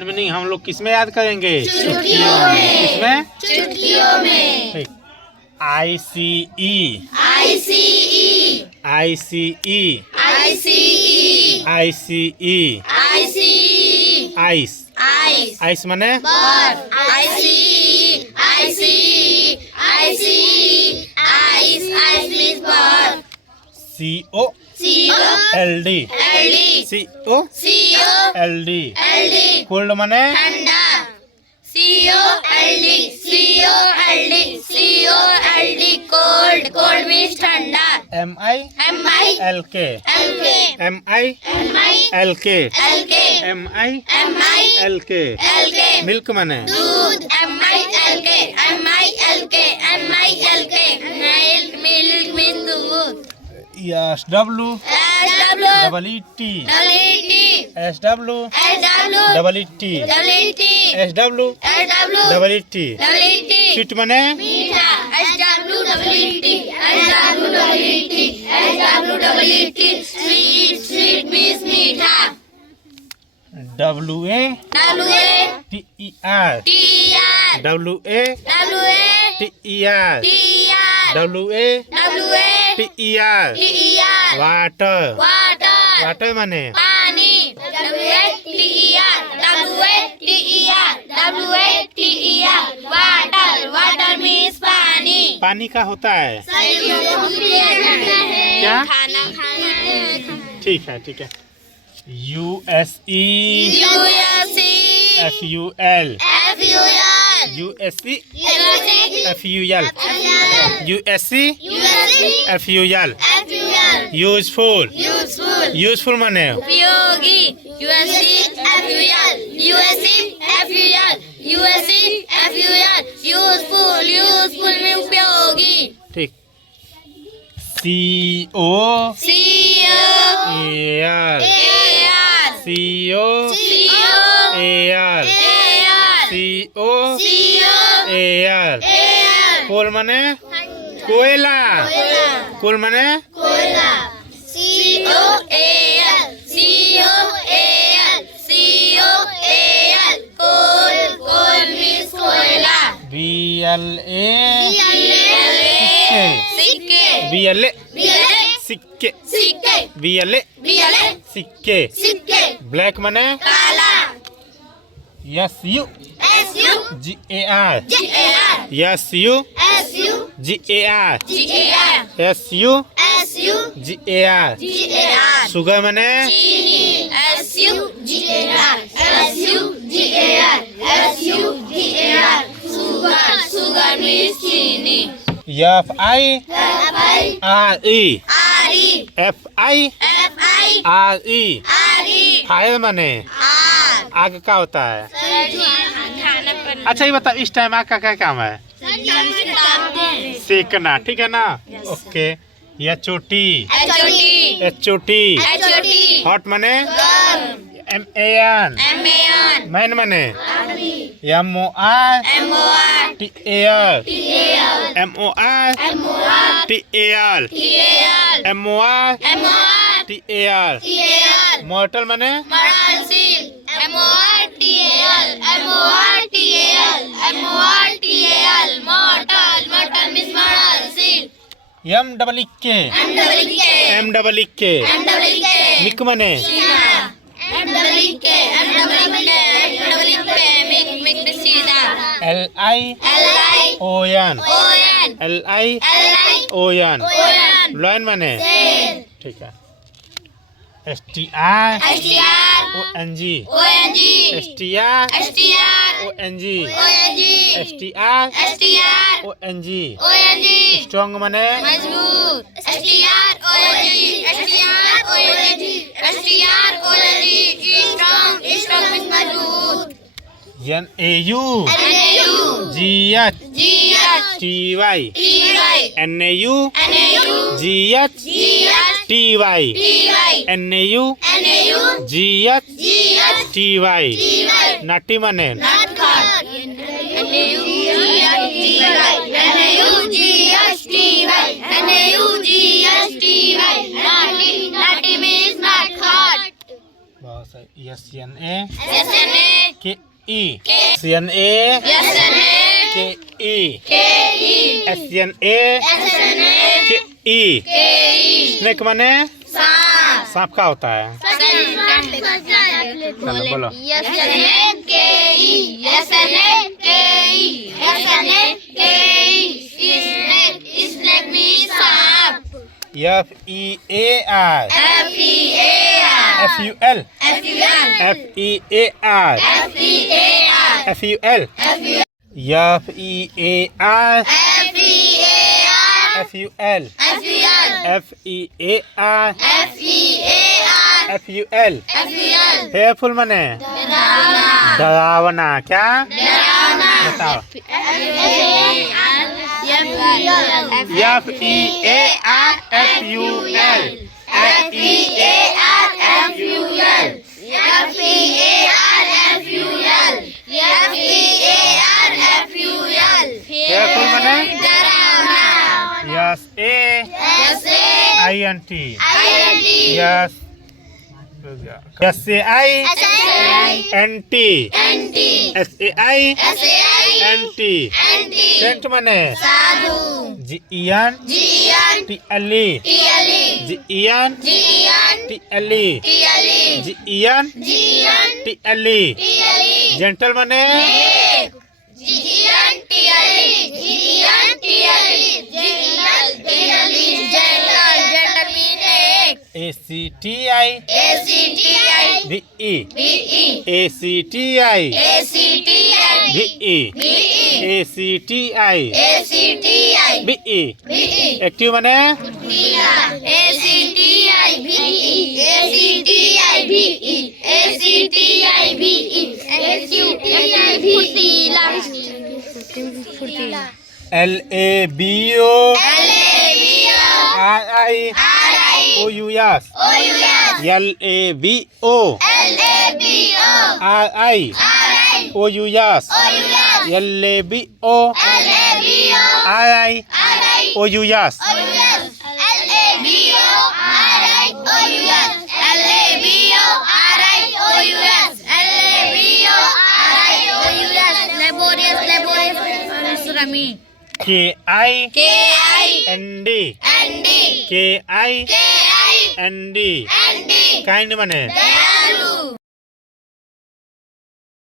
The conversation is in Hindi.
वर्ड मीनिंग हम लोग किस में याद करेंगे? चुटकियों में। किसमें? चुटकियों में। ठीक। ICE ICE ICE ICE ICE ICE ice Ice ice माने Bird ICE ICE ICE Ice Ice means bird CO LD LD CO LD LD cold माने ठंडा COLD cold means ठंडा MI LK MI LK milk माने दूध milk means दूध SW SW SW स्वीट माने मीठा sweet means मीठा WA TER WA TER water माने पानी वाटर मीन्स पानी पानी का होता है क्या? ठीक है USE FUL USE FUL USE FUL useful माने उपयोगी यूजफुल में उपयोगी ठीक CO AR CO AR कोल माने कोयला कोल माने सिक्के सिक्के ब्लैक माने काला SU GAR SU GAR sugar माने sugar means चीनी FIRE फायर माने आग का होता है। अच्छा ये बताओ इस टाइम आग का क्या काम है? सेकना ठीक है ना। ओके या चोटी HOT हॉट माने MAN मैन माने MOR TAL मॉर्टल माने MKK मिक माने LION लॉयन माने ठीक है STR ONG स्ट्रॉन्ग माने NAU GH TY NAU GH TY NAU GH TY नाटी माने SNA SNA KE CNA SNA KE KE SNA SNA KE KE snake माने सांप सांप का होता है चलो बोलो SNA KE SNA KE SNA KE snake means सांप FEAR FEAR FUL FUL FEAR FEAR FUL FEAR FUL FEAR FUL हेयरफुल माने डरावना क्या बताओ हेयरफुल माने S AINT S SAINT SAINT saint माने GENTLE GENTLE जेंटल माने ACTI VE ACTI VE ACTI VE active माने LABO RIOUS LABO RIOUS LABO RIOUS KIND KIND kind माने